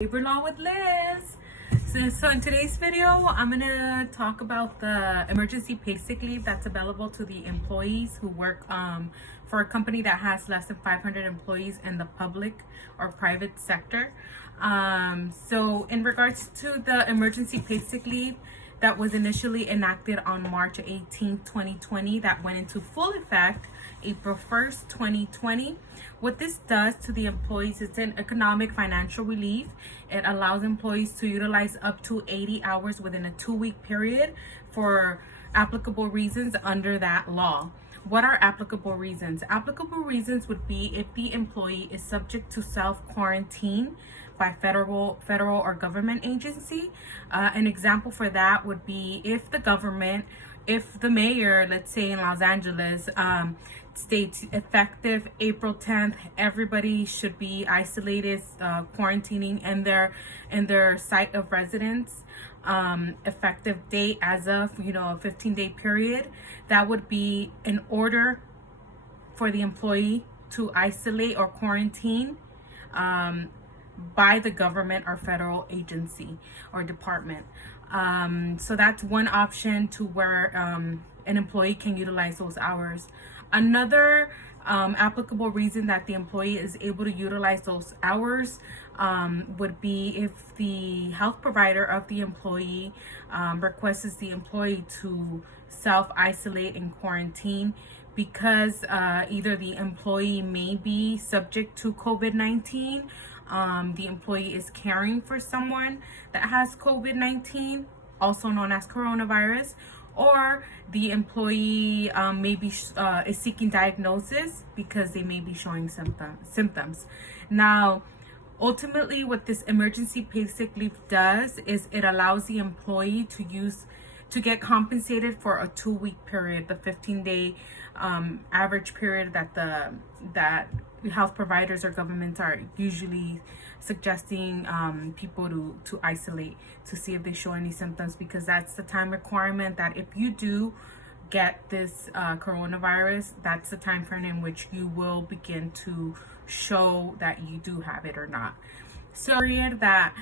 Labor Law with Liz. So in today's video, I'm gonna talk about the emergency paid sick leave that's available to the employees who work for a company that has less than 500 employees in the public or private sector. So in regards to the emergency paid sick leave that was initially enacted on March 18, 2020, that went into full effect April 1st, 2020. What this does to the employees is an economic financial relief. It allows employees to utilize up to 80 hours within a 2-week period for applicable reasons under that law. What are applicable reasons? Applicable reasons would be if the employee is subject to self-quarantine by federal or government agency. An example for that would be if the mayor, let's say in Los Angeles, states effective April 10th, everybody should be isolated, quarantining in their site of residence. Effective date as of a 15-day period. That would be an order for the employee to isolate or quarantine by the government or federal agency or department. So that's one option to where an employee can utilize those hours. Another applicable reason that the employee is able to utilize those hours would be if the health provider of the employee requests the employee to self-isolate and quarantine because either the employee may be subject to COVID-19, the employee is caring for someone that has COVID-19, also known as coronavirus, or the employee is seeking diagnosis because they may be showing symptoms. Now, ultimately, what this emergency paid sick leave does is it allows the employee to get compensated for a 2-week period, the 15-day average period that health providers or governments are usually suggesting people to isolate to see if they show any symptoms, because that's the time requirement that if you do get this coronavirus, that's the time frame in which you will begin to show that you do have it or not. So that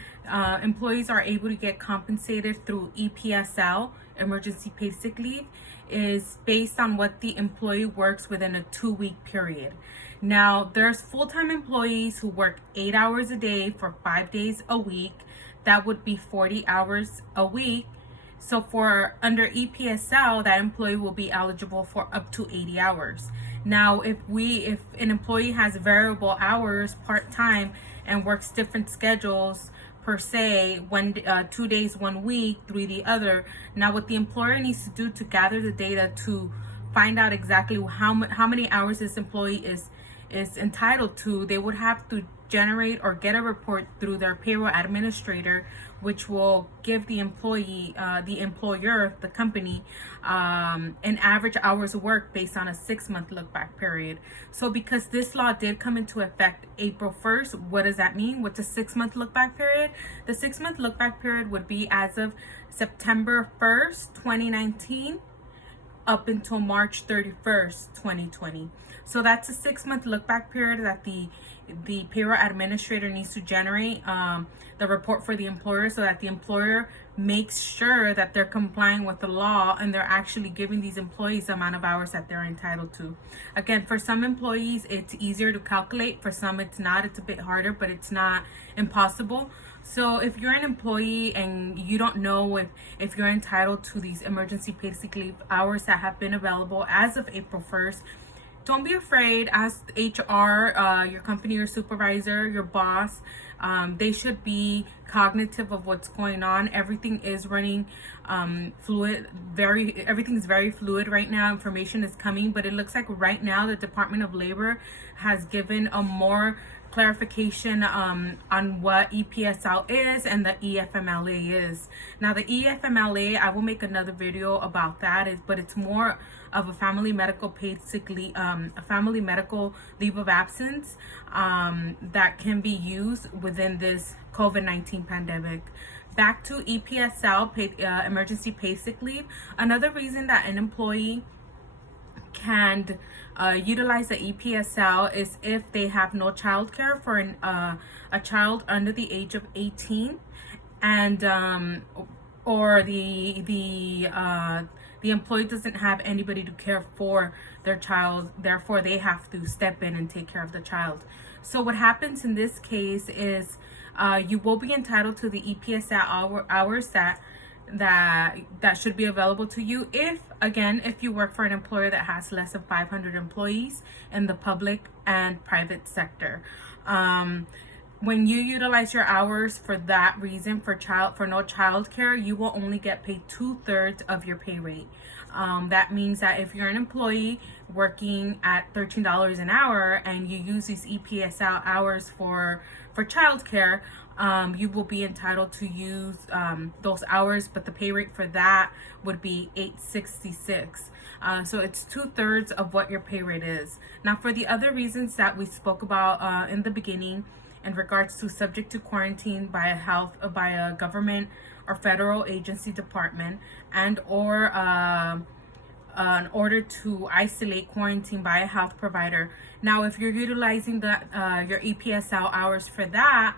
employees are able to get compensated through EPSL, emergency paid sick leave, is based on what the employee works within a 2-week period. Now, there's full-time employees who work 8 hours a day for 5 days a week. That would be 40 hours a week. So for under EPSL, that employee will be eligible for up to 80 hours. Now, if an employee has variable hours, part-time, and works different schedules per se, 2 days 1 week, 3 the other. Now, what the employer needs to do to gather the data to find out exactly how many hours this employee is entitled to, they would have to generate or get a report through their payroll administrator, which will give the employee, the employer, the company, an average hours work based on a 6-month look back period. So because this law did come into effect April 1st, what does that mean? What's a 6-month look back period? The 6-month look back period would be as of September 1st, 2019 up until March 31st, 2020. So that's a 6-month look back period that the payroll administrator needs to generate the report for the employer, so that the employer makes sure that they're complying with the law and they're actually giving these employees the amount of hours that they're entitled to. Again, for some employees, it's easier to calculate. For some, it's not. It's a bit harder, but it's not impossible. So if you're an employee and you don't know if you're entitled to these emergency paid sick leave hours that have been available as of April 1st, don't be afraid. Ask HR, your company, your supervisor, your boss. They should be cognitive of what's going on. Everything is running fluid. Everything's very fluid right now. Information is coming, but it looks like right now the Department of Labor has given a more clarification on what EPSL is and the EFMLA is. Now, the EFMLA, I will make another video about that, but it's more of a family medical paid sick leave, a family medical leave of absence that can be used within this COVID-19 pandemic. Back to EPSL, emergency paid sick leave. Another reason that an employee can utilize the EPSL is if they have no child care for a child under the age of 18, and or the employee doesn't have anybody to care for their child, therefore they have to step in and take care of the child. So what happens in this case is you will be entitled to the EPSL hours that should be available to you if you work for an employer that has less than 500 employees in the public and private sector. When you utilize your hours for that reason, for no child care, you will only get paid 2/3 of your pay rate. That means that if you're an employee working at $13 an hour and you use these EPSL hours for childcare, you will be entitled to use those hours, but the pay rate for that would be $8.66. So it's 2/3 of what your pay rate is. Now, for the other reasons that we spoke about in the beginning, in regards to subject to quarantine by a government or federal agency department, and or in order to isolate quarantine by a health provider. Now, if you're utilizing your EPSL hours for that,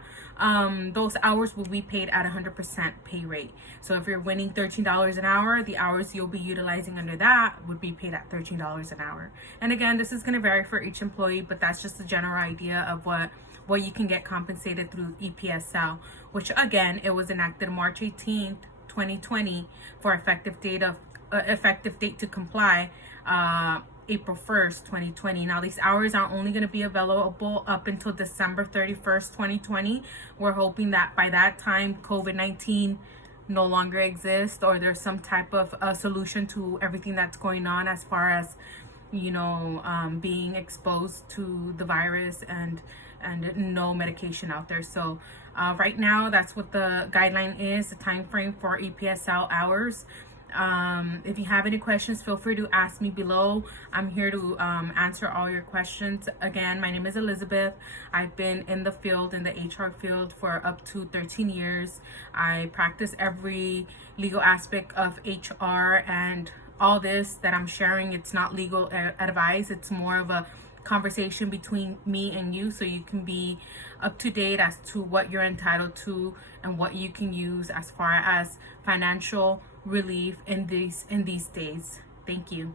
those hours will be paid at 100% pay rate. So if you're winning $13 an hour, the hours you'll be utilizing under that would be paid at $13 an hour. And again, this is going to vary for each employee, but that's just a general idea of what you can get compensated through EPSL, which again, it was enacted March 18th, 2020 for effective date to comply April 1st, 2020. Now, these hours are only going to be available up until December 31st, 2020. We're hoping that by that time, COVID-19 no longer exists, or there's some type of solution to everything that's going on as far as, being exposed to the virus and no medication out there. So right now, that's what the guideline is, the time frame for EPSL hours. If you have any questions, feel free to ask me below. I'm here to answer all your questions. Again, my name is Elizabeth. I've been in the field, in the HR field, for up to 13 years. I practice every legal aspect of HR, and all this that I'm sharing, it's not legal advice. It's more of a conversation between me and you, so you can be up to date as to what you're entitled to and what you can use as far as financial relief in these days. Thank you.